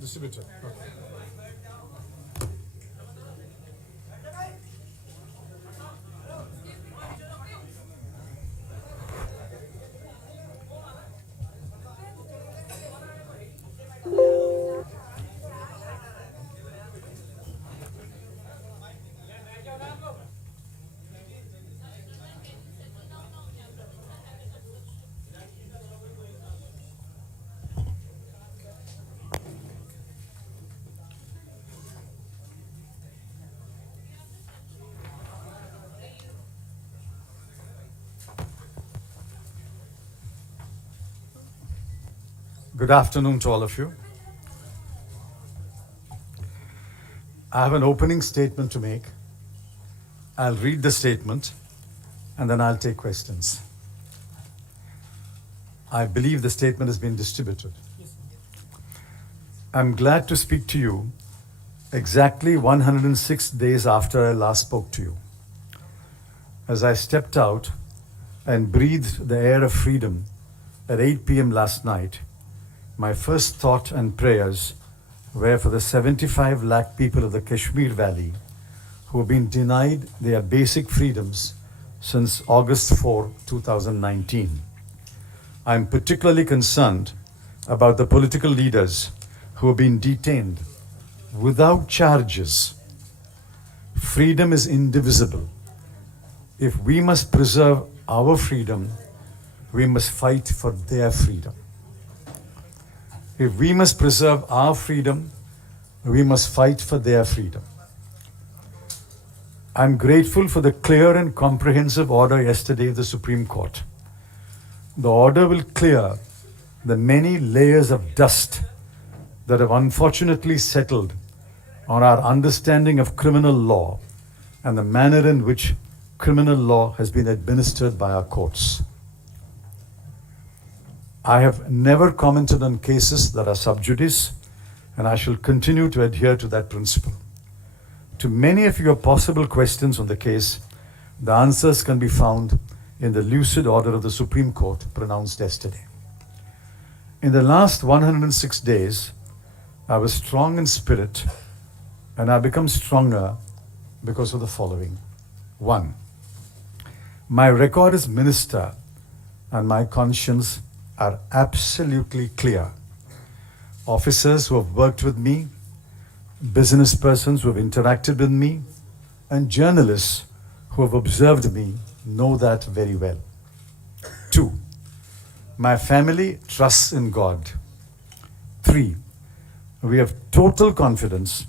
Distributor. Okay. Good afternoon to all of you. I have an opening statement to make. I'll read the statement and then I'll take questions. I believe the statement has been distributed. I'm glad to speak to you exactly 106 days after I last spoke to you. As I stepped out and breathed the air of freedom at 8 p.m. last night, my first thought and prayers were for the 75 lakh people of the Kashmir Valley who have been denied their basic freedoms since August 4, 2019. I'm particularly concerned about the political leaders who have been detained without charges. Freedom is indivisible. If we must preserve our freedom, we must fight for their freedom. If we must preserve our freedom, we must fight for their freedom. I'm grateful for the clear and comprehensive order yesterday of the Supreme Court. The order will clear the many layers of dust that have unfortunately settled on our understanding of criminal law and the manner in which criminal law has been administered by our courts. I have never commented on cases that are sub judice, and I shall continue to adhere to that principle. To many of your possible questions on the case, the answers can be found in the lucid order of the Supreme Court pronounced yesterday. In the last 106 days, I was strong in spirit, and I've become stronger because of the following. 1. My record as minister and my conscience are absolutely clear. Officers who have worked with me, business persons who have interacted with me, and journalists who have observed me know that very well. 2. My family trusts in God. 3. We have total confidence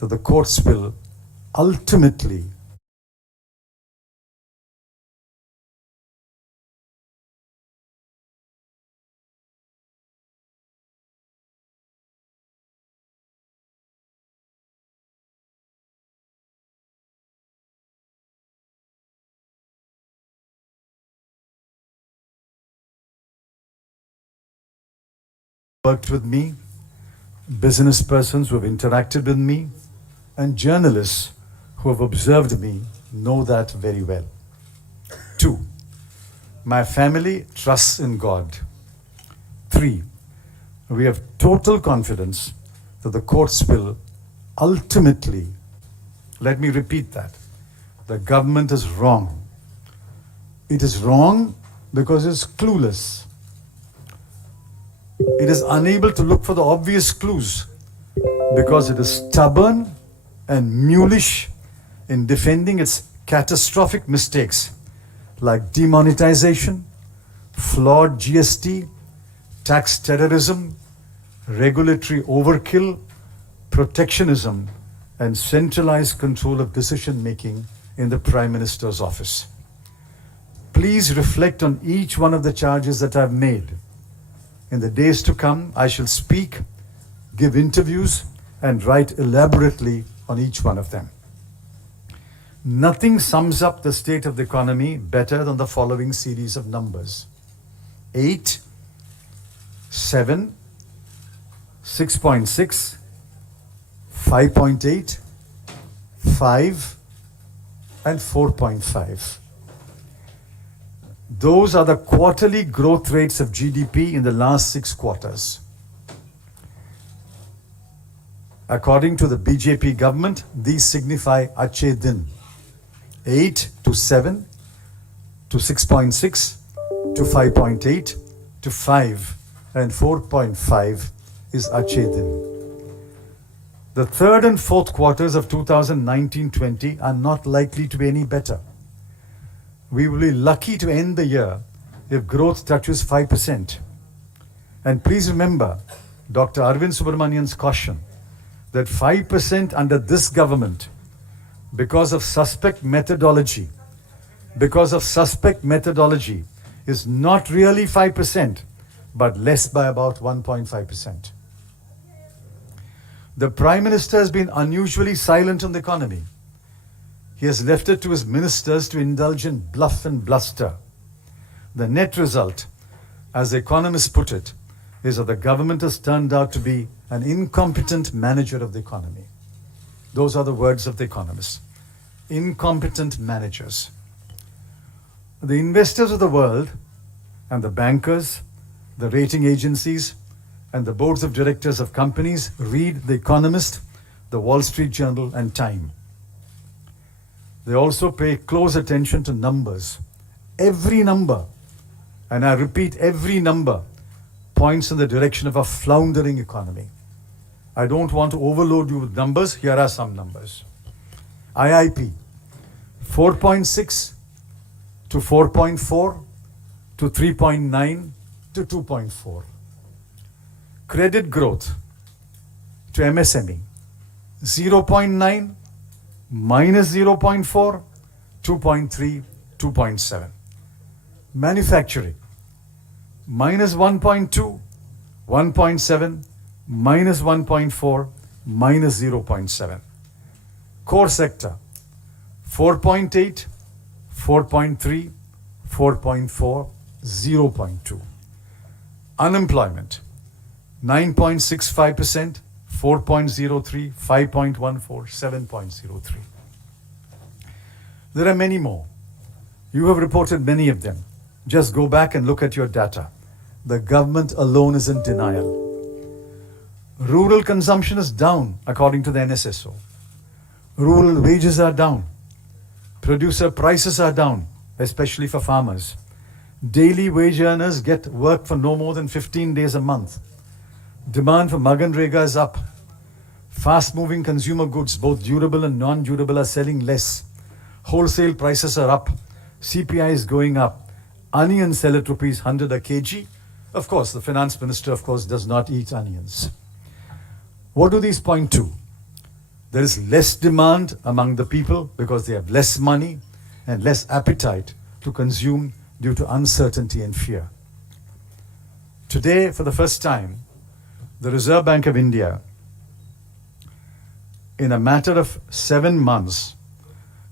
that the courts will ultimately worked with me, business persons who have interacted with me, and journalists who have observed me know that very well. 2. My family trusts in God. 3. We have total confidence that the courts will ultimately, let me repeat that, the government is wrong. It is wrong because it's clueless. It is unable to look for the obvious clues because it is stubborn and mulish in defending its catastrophic mistakes like demonetization, flawed GST, tax terrorism, regulatory overkill, protectionism, and centralized control of decision making in the Prime Minister's office. Please reflect on each one of the charges that I've made. In the days to come, I shall speak, give interviews, and write elaborately on each one of them. Nothing sums up the state of the economy better than the following series of numbers. 8, 7, 6.6, 5.8, 5, and 4.5. Those are the quarterly growth rates of GDP in the last 6 quarters. According to the BJP government, these signify Achhe Din. 8 to 7 to 6.6 to 5.8 to 5 and 4.5 is Achhe Din. The third and fourth quarters of 2019-20 are not likely to be any better. We will be lucky to end the year if growth touches 5%. And please remember Dr. Arvind Subramanian's caution that 5% under this government, because of suspect methodology, is not really 5%, but less by about 1.5%. The Prime Minister has been unusually silent on the economy. He has left it to his ministers to indulge in bluff and bluster. The net result, as the economists put it, is that the government has turned out to be an incompetent manager of the economy. Those are the words of the economists. Incompetent managers. The investors of the world and the bankers, the rating agencies, and the boards of directors of companies read The Economist, the Wall Street Journal, and Time. They also pay close attention to numbers. Every number, and I repeat, every number points in the direction of a floundering economy. I don't want to overload you with numbers. Here are some numbers. IIP, 4.6 to 4.4 to 3.9 to 2.4. Credit growth to MSME, 0.9, minus 0.4, 2.3, 2.7. Manufacturing, minus 1.2, 1.7, minus 1.4, minus 0.7. Core sector, 4.8, 4.3, 4.4, 0.2. Unemployment, 9.65%, 4.03, 5.14, 7.03. There are many more. You have reported many of them. Just go back and look at your data. The government alone is in denial. Rural consumption is down, according to the NSSO. Rural wages are down. Producer prices are down, especially for farmers. Daily wage earners get work for no more than 15 days a month. Demand for Maganrega is up. Fast-moving consumer goods, both durable and non-durable, are selling less. Wholesale prices are up. CPI is going up. Onions sell at rupees 100 a kg. Of course, the finance minister, does not eat onions. What do these point to? There is less demand among the people because they have less money and less appetite to consume due to uncertainty and fear. Today, for the first time, the Reserve Bank of India, in a matter of 7 months,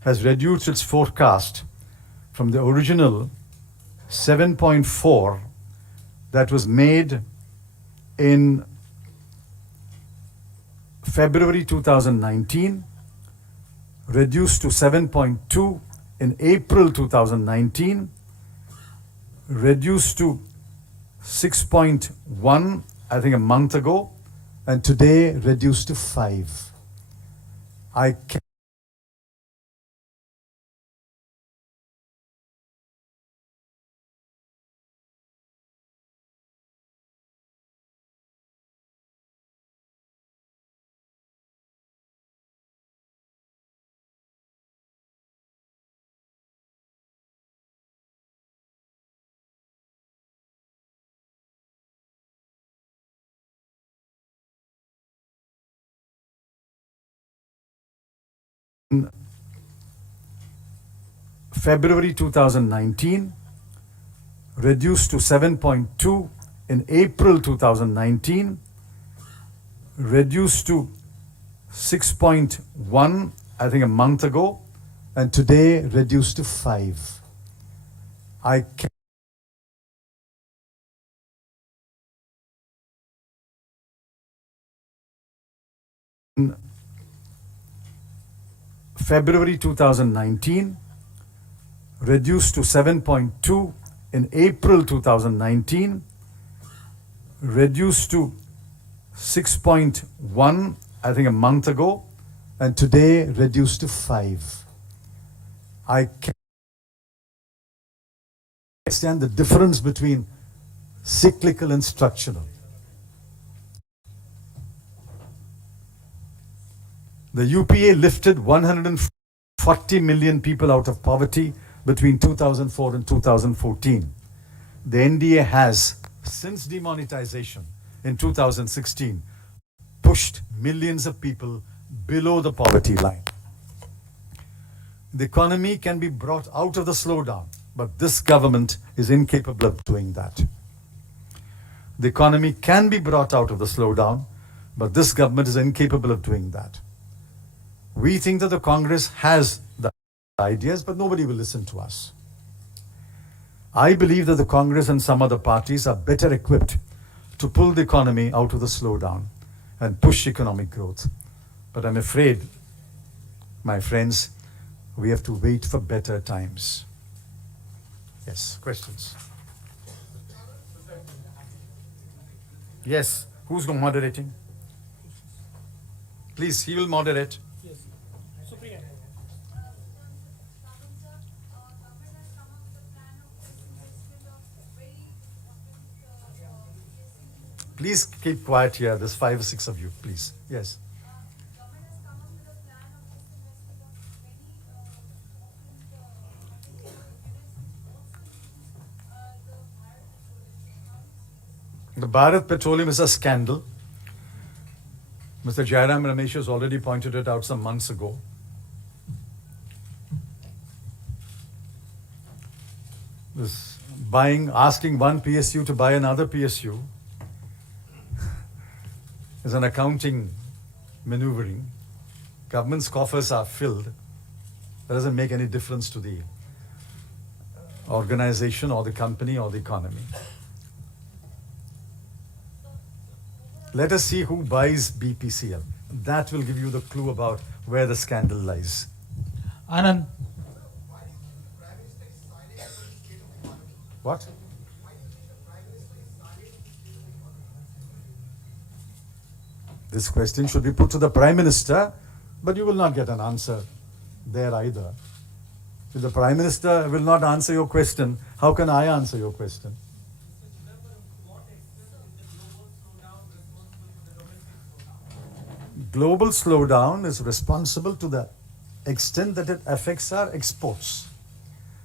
has reduced its forecast from the original 7.4 that was made in February 2019, reduced to 7.2 in April 2019, reduced to 6.1, I think a month ago, and today reduced to 5. I can February 2019, reduced to 7.2 in April 2019, reduced to 6.1, I think a month ago, and today reduced to 5. I can February 2019, reduced to 7.2 in April 2019, reduced to 6.1, I think, a month ago, and today reduced to 5. I can't understand the difference between cyclical and structural. The UPA lifted 140 million people out of poverty between 2004 and 2014. The NDA has, since demonetization in 2016, pushed millions of people below the poverty line. The economy can be brought out of the slowdown, but this government is incapable of doing that. The economy can be brought out of the slowdown, but this government is incapable of doing that. We think that the Congress has the ideas, but nobody will listen to us. I believe that the Congress and some other parties are better equipped to pull the economy out of the slowdown and push economic growth. But I'm afraid, my friends, we have to wait for better times. Yes, questions? Yes, who's moderating? Please, he will moderate. Please keep quiet here. There's 5 or 6 of you, please. Yes. The Bharat Petroleum is a scandal. Mr. Jairam Ramesh has already pointed it out some months ago. This asking one PSU to buy another PSU is an accounting maneuvering. Government's coffers are filled. That doesn't make any difference to the organization or the company or the economy. Let us see who buys BPCL. That will give you the clue about where the scandal lies. Anand. What? This question should be put to the Prime Minister, but you will not get an answer there either. If the Prime Minister will not answer your question, how can I answer your question? Global slowdown is responsible to the extent that it affects our exports.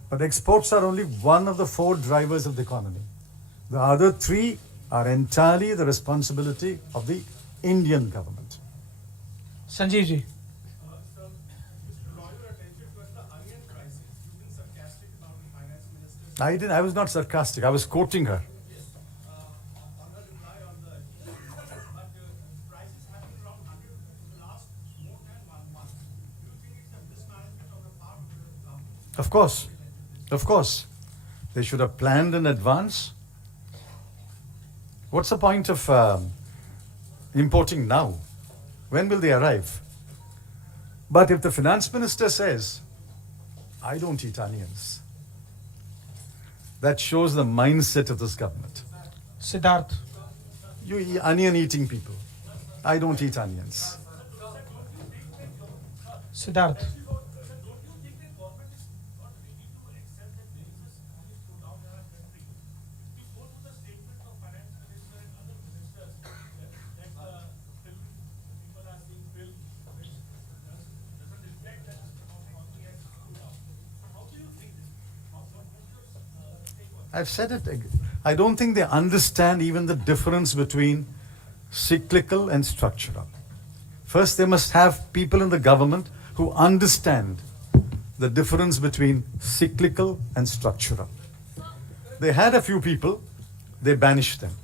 But exports are only one of the 4 drivers of the economy. The other 3 are entirely the responsibility of the Indian government. Sanjeev ji. Sir, just to draw your attention towards the onion crisis. You've been sarcastic about the finance minister. I was not sarcastic. I was quoting her. Yes, on her reply on the but prices have been around 100 for the last more than 1 month. Do you think it's a mismanagement on the part of the government? Of course. Of course. They should have planned in advance. What's the point of importing now? When will they arrive? But if the finance minister says, I don't eat onions, that shows the mindset of this government. Siddharth. You onion eating people. I don't eat onions. Siddharth. I've said it. I don't think they understand even the difference between cyclical and structural. First, they must have people in the government who understand the difference between cyclical and structural. They had a few people, they banished them.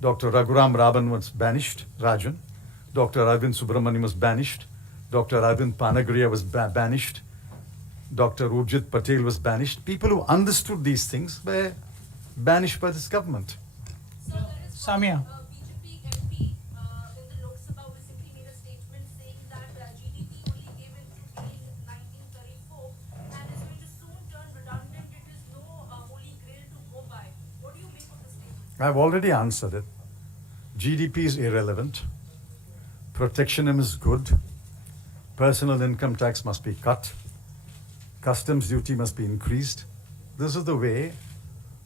Dr. Raghuram Raban was banished, Rajan. Dr. Arvind Subramanian was banished. Dr. Arvind Panagriya was banished. Dr. Urjit Patel was banished. People who understood these things were banished by this government. Samia. BJP MP in the Lok Sabha recently made a statement saying that GDP only came into being in 1934 and is going to soon turn redundant. It is no holy grail to go by. What do you make of the statement? I've already answered it. GDP is irrelevant. Protectionism is good. Personal income tax must be cut. Customs duty must be increased. This is the way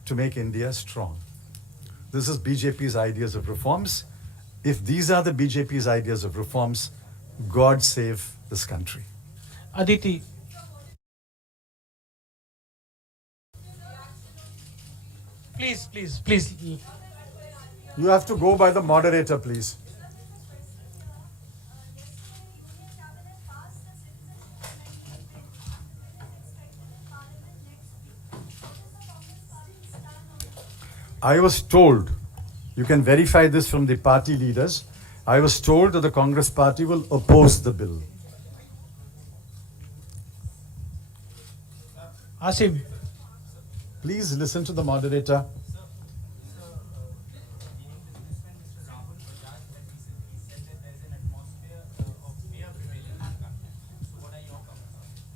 to make India strong. This is BJP's ideas of reforms. If these are the BJP's ideas of reforms, God save this country. Aditi. Please. You have to go by the moderator, please. I was told, you can verify this from the party leaders, I was told that the Congress party will oppose the bill. Asim. Please listen to the moderator.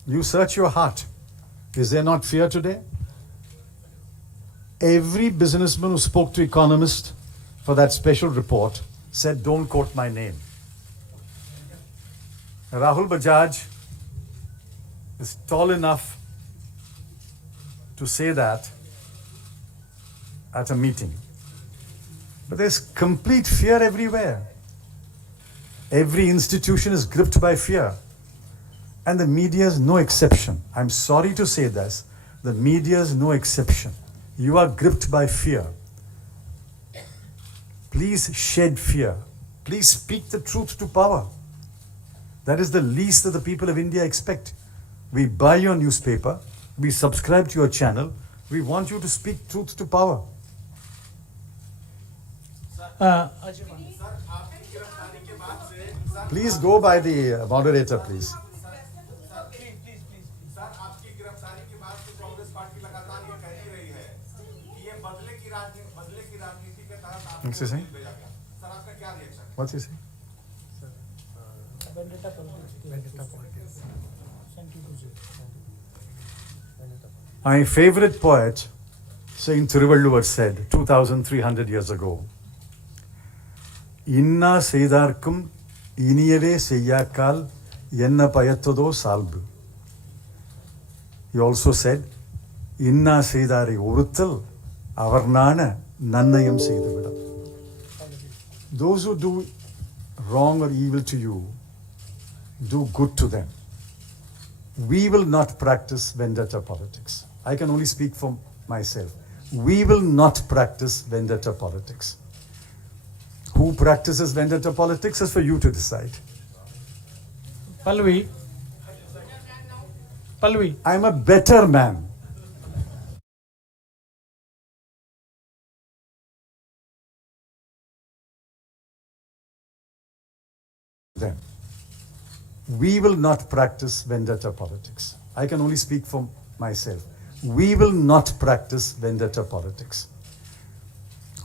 You search your heart. Is there not fear today? Every businessman who spoke to economists for that special report said, don't quote my name. Rahul Bajaj is tall enough to say that at a meeting. But there's complete fear everywhere. Every institution is gripped by fear. And the media is no exception. I'm sorry to say this. The media is no exception. You are gripped by fear. Please shed fear. Please speak the truth to power. That is the least that the people of India expect. We buy your newspaper. We subscribe to your channel. We want you to speak truth to power. Please go by the moderator, please. Sir आपकी गिरफ्तारी के बाद तो Congress party लगातार ये कह ही रही है कि ये बदले की राजनीति के तहत आपको What's he saying? भेजा गया। सर आपका क्या रिएक्शन है? What's he saying? My favorite poet, Saint Thiruvalluvar, said 2,300 years ago, Inna Seidarkum Iniyave Seyyakal Yenna Payathodo Salbu. He also said, Inna Seidare Uruthal Avarnana Nannayam Seidavida. Those who do wrong or evil to you, do good to them. We will not practice vendetta politics. I can only speak for myself. We will not practice vendetta politics. Who practices vendetta politics is for you to decide. Pallavi. I'm a better man. Then, we will not practice vendetta politics. I can only speak for myself. We will not practice vendetta politics.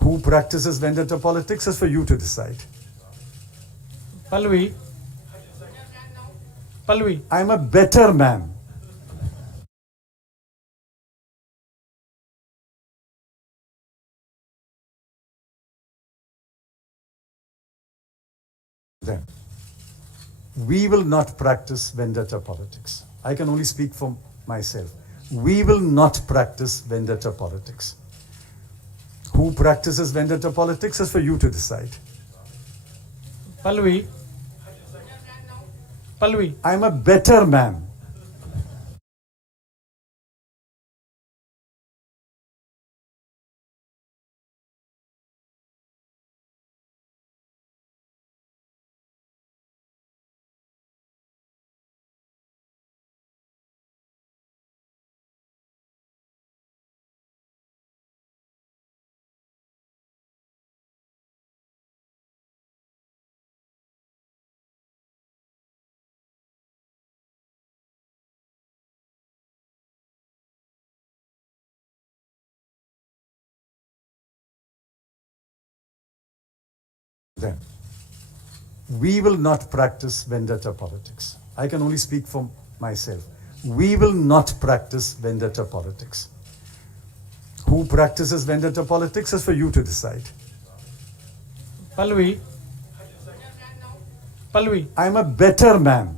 Who practices vendetta politics is for you to decide. Pallavi. I'm a better man. Then, we will not practice vendetta politics. I can only speak for myself. We will not practice vendetta politics. Who practices vendetta politics is for you to decide. Pallavi. I'm a better man. Then, we will not practice vendetta politics. I can only speak for myself. We will not practice vendetta politics. Who practices vendetta politics is for you to decide. Pallavi. Pallavi. I'm a better man.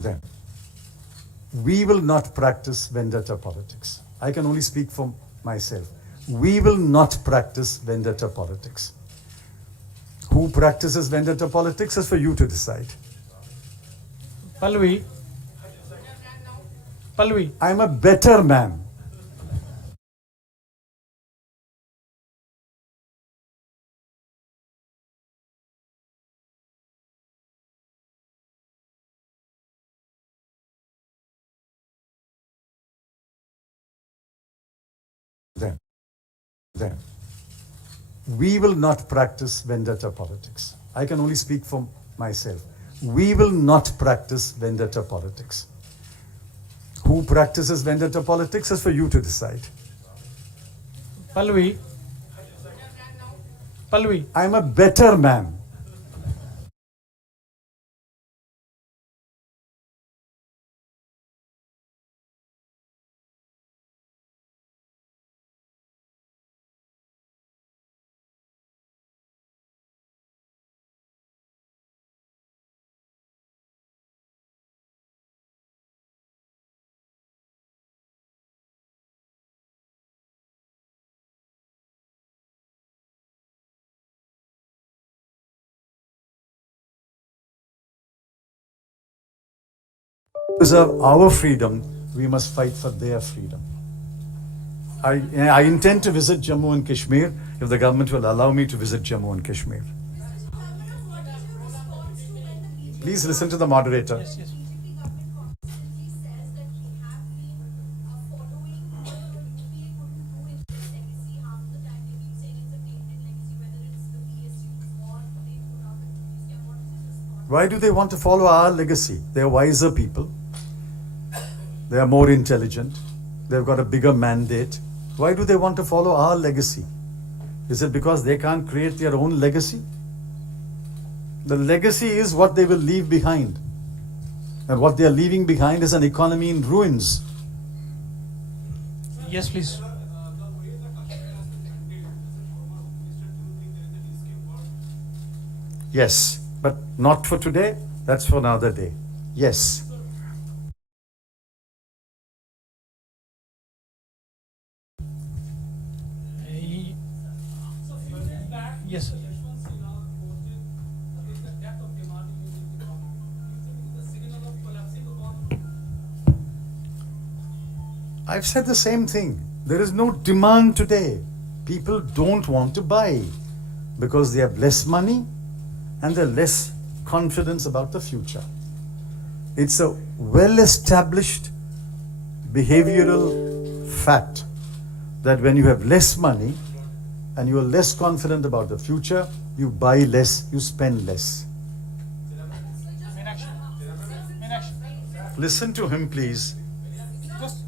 Then we will not practice vendetta politics. I can only speak for myself. We will not practice vendetta politics. Who practices vendetta politics is for you to decide. Pallavi. Pallavi. I'm a better man. Then we will not practice vendetta politics. I can only speak for myself. We will not practice vendetta politics. Who practices vendetta politics is for you to decide. Pallavi. Pallavi. I'm a better man. To preserve our freedom, we must fight for their freedom. I intend to visit Jammu and Kashmir if the government will allow me to visit Jammu and Kashmir. Please listen to the moderator. Yes, yes. BJP government constantly says that we have been following the UPA couldn't do in this legacy. Half the time they've been saying it's a tainted legacy, whether it's the PSUs or they put up with police camp. What is this response? Why do they want to follow our legacy? They're wiser people. They are more intelligent. They've got a bigger mandate. Why do they want to follow our legacy? Is it because they can't create their own legacy? The legacy is what they will leave behind. And what they are leaving behind is an economy in ruins. Yes, please. Yes, but not for today. That's for another day. Yes. Ye- Yes, sir. I've said the same thing. There is no demand today. People don't want to buy because they have less money and they're less confidence about the future. It's a well established behavioral fact that when you have less money and you are less confident about the future, you buy less, you spend less. Meenakshi. Meenakshi. Listen to him, please. Just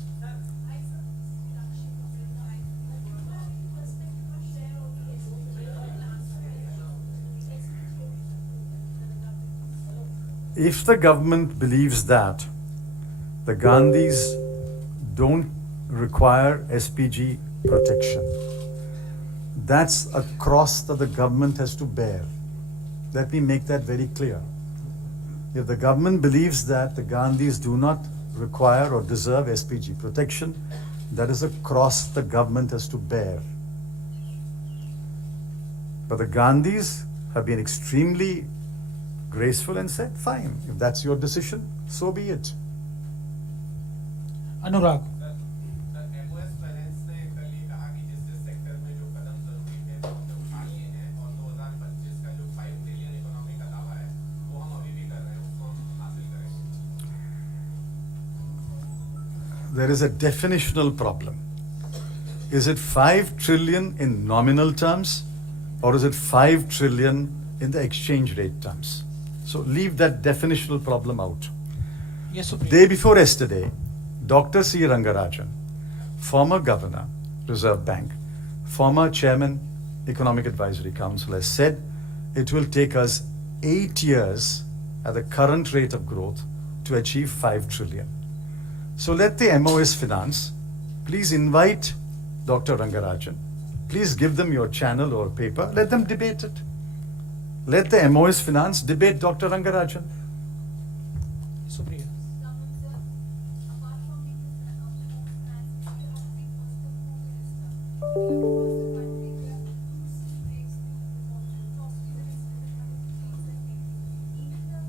If the government believes that the Gandhis don't require SPG protection, that's a cross that the government has to bear. Let me make that very clear. If the government believes that the Gandhis do not require or deserve SPG protection, that is a cross the government has to bear. But the Gandhis have been extremely graceful and said, fine, if that's your decision, so be it. Anurag. MOS finance ने कल ही कहा कि जिस जिस sector में जो कदम जरूरी थे वो हमने उठा लिए हैं और 2025 का जो 5 ट्रिलियन इकोनॉमी का दावा है वो हम अभी भी कर रहे हैं, उसको हम हासिल करेंगे. There is a definitional problem. Is it 5 trillion in nominal terms or is it 5 trillion in the exchange rate terms? So leave that definitional problem out. Yes, Supreme. Day before yesterday, Dr. C. Rangarajan, former governor, Reserve Bank, former chairman, Economic Advisory Council, has said it will take us 8 years at the current rate of growth to achieve 5 trillion. So let the MOS Finance, please invite Dr. Rangarajan, please give them your channel or paper, let them debate it. Let the MOS Finance debate Dr. Rangarajan. Supreme. Sir, apart from being the finance minister, you have been also the food minister. You are the country where food breaks new top leaders even the sitting union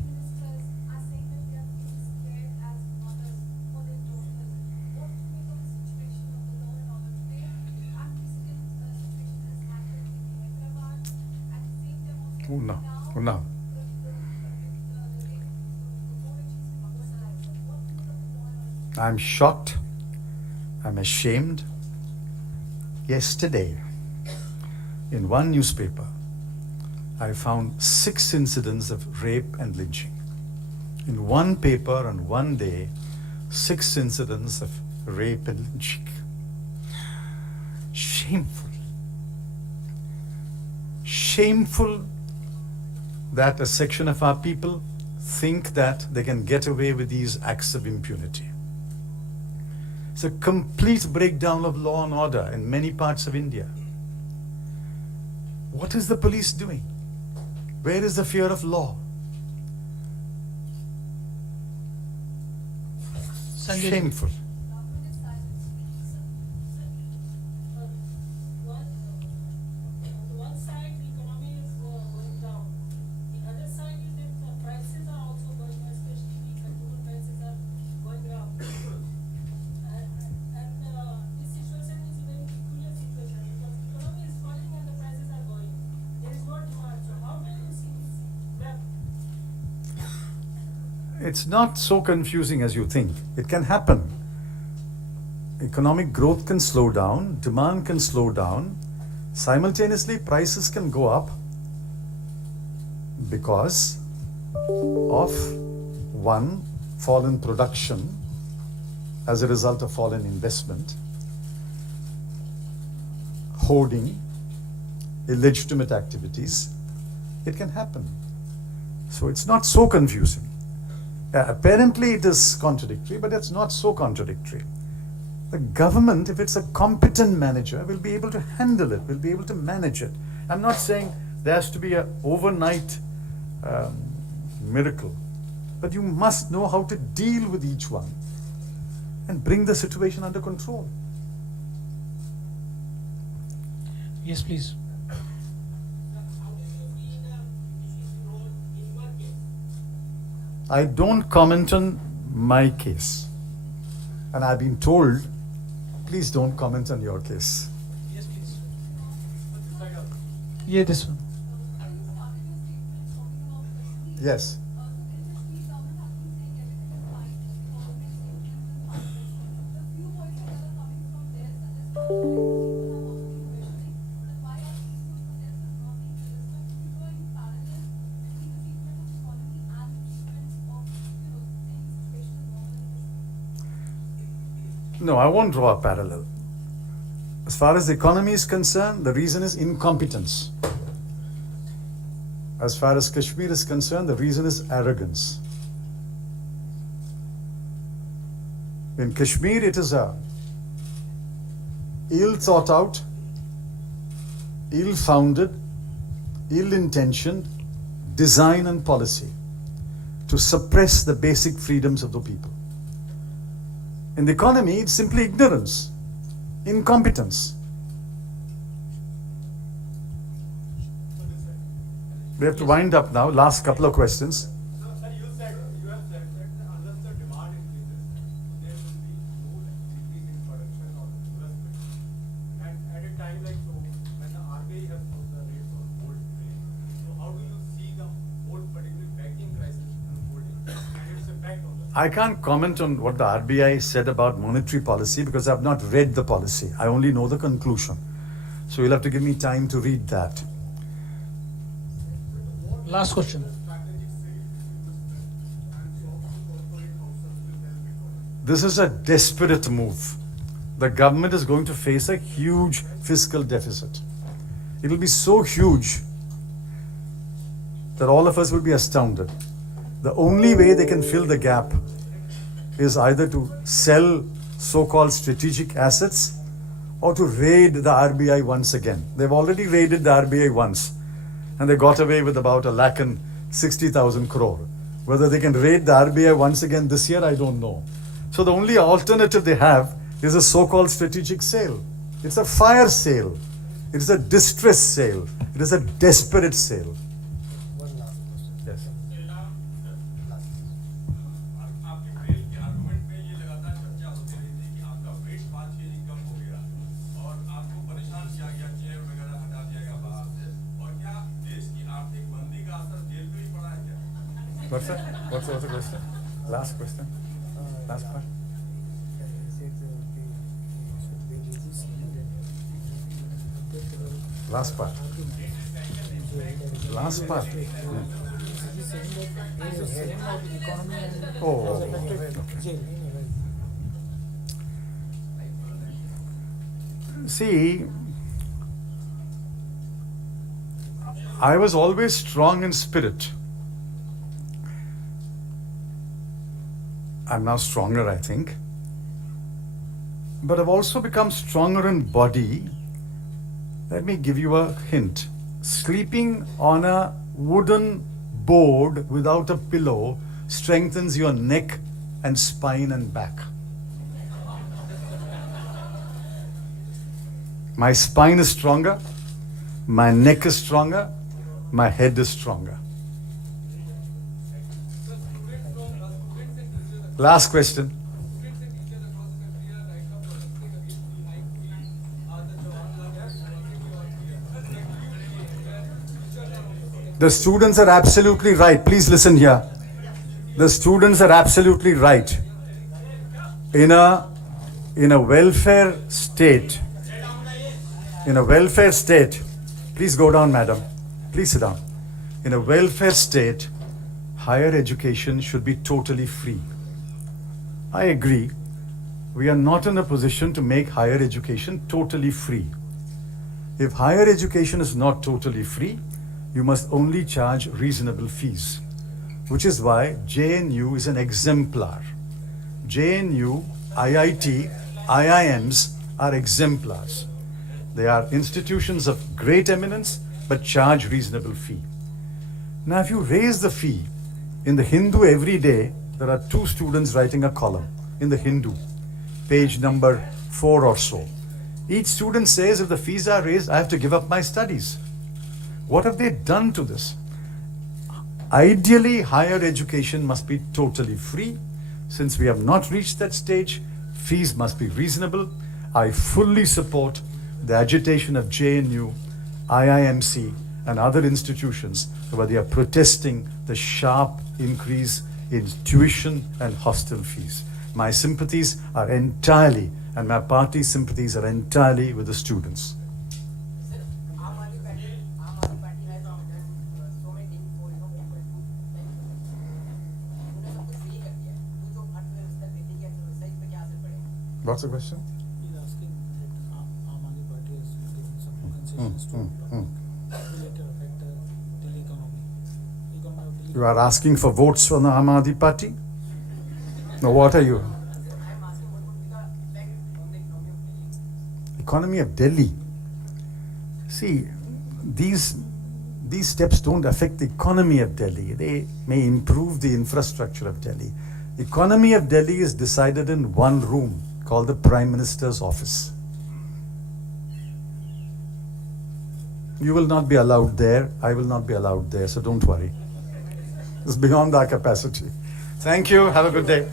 ministers are saying that they are feeling scared as mothers for their daughters. What to make of the situation of the law and order today? Unprecedented situation has happened in Hyderabad. At the same time also Now. I'm shocked. I'm ashamed. Yesterday, in one newspaper, I found 6 incidents of rape and lynching. In one paper on one day, 6 incidents of rape and lynching. Shameful. Shameful that a section of our people think that they can get away with these acts of impunity. It's a complete breakdown of law and order in many parts of India. What is the police doing? Where is the fear of law? Sanjay. Shameful. On one side, the economy is going down. The other side is that the prices are also going, especially the consumer prices are going up. And this situation is a very peculiar situation because the economy is falling and the prices are going. There is no demand. So how do you see this gap? It's not so confusing as you think. It can happen. Economic growth can slow down, demand can slow down. Simultaneously, prices can go up because of one, fall in production as a result of fall in investment, hoarding, illegitimate activities. It can happen. So it's not so confusing. Apparently it is contradictory, but it's not so contradictory. The government, if it's a competent manager, will be able to handle it, will be able to manage it. I'm not saying there has to be an overnight miracle, but you must know how to deal with each one and bring the situation under control. Yes, please. How do you see the judiciary role in your case? I don't comment on my case. And I've been told, please don't comment on your case. Yes, please. Yeah, this one. Yes. No, I won't draw a parallel. As far as the economy is concerned, the reason is incompetence. As far as Kashmir is concerned, the reason is arrogance. In Kashmir, it is a ill thought out, ill founded, ill intentioned design and policy to suppress the basic freedoms of the people. In the economy, it's simply ignorance, incompetence. We have to wind up now. Last couple of questions. So, sir, you have said that unless the demand increases, there will be no decrease in production or investment. And at a time like so, when the RBI has put the rates on hold today, so how do you see the whole particular banking crisis unfolding and its impact on the? I can't comment on what the RBI said about monetary policy because I've not read the policy. I only know the conclusion. So you'll have to give me time to read that. Last question. This is a desperate move. The government is going to face a huge fiscal deficit. It will be so huge that all of us will be astounded. The only way they can fill the gap is either to sell so-called strategic assets or to raid the RBI once again. They've already raided the RBI once and they got away with about 1,60,000 crore. Whether they can raid the RBI once again this year, I don't know. So the only alternative they have is a so-called strategic sale. It's a fire sale. It is a distress sale. It is a desperate sale. Yes. आपके bell के argument में ये लगातार चर्चा होती रही थी कि आपका वेट 5 केजी कम हो गया और आपको परेशान किया गया, चेयर वगैरह हटा दिया गया बाहर से। और क्या देश की आर्थिक मंदी का असर जेल पे भी पड़ा है क्या? What's that? What's the question? Last question. Last part. Last part. Last part. Oh. See, I was always strong in spirit. I'm now stronger, I think. But I've also become stronger in body. Let me give you a hint. Sleeping on a wooden board without a pillow strengthens your neck and spine and back. My spine is stronger, my neck is stronger, my head is stronger. Last question. The students are absolutely right. Please listen here. The students are absolutely right. In a welfare state, please go down, madam. Please sit down. In a welfare state, higher education should be totally free. I agree. We are not in a position to make higher education totally free. If higher education is not totally free, you must only charge reasonable fees, which is why JNU is an exemplar. JNU, IIT, IIMs are exemplars. They are institutions of great eminence but charge reasonable fee. Now, if you raise the fee, in the Hindu every day, there are 2 students writing a column in the Hindu, page number 4 or so. Each student says, if the fees are raised, I have to give up my studies. What have they done to this? Ideally, higher education must be totally free. Since we have not reached that stage, fees must be reasonable. I fully support the agitation of JNU, IIMC, and other institutions where they are protesting the sharp increase in tuition and hostel fees. My sympathies are entirely, and my party's sympathies are entirely with the students. What's the question? He's asking that Aam Aadmi Party has given some concessions to will it affect the Delhi economy? Economy of Delhi. You are asking for votes from the Aam Aadmi Party? No, what are you? Economy of Delhi. See, these steps don't affect the economy of Delhi. They may improve the infrastructure of Delhi. Economy of Delhi is decided in one room called the Prime Minister's office. You will not be allowed there. I will not be allowed there, so don't worry. It's beyond our capacity. Thank you. Have a good day.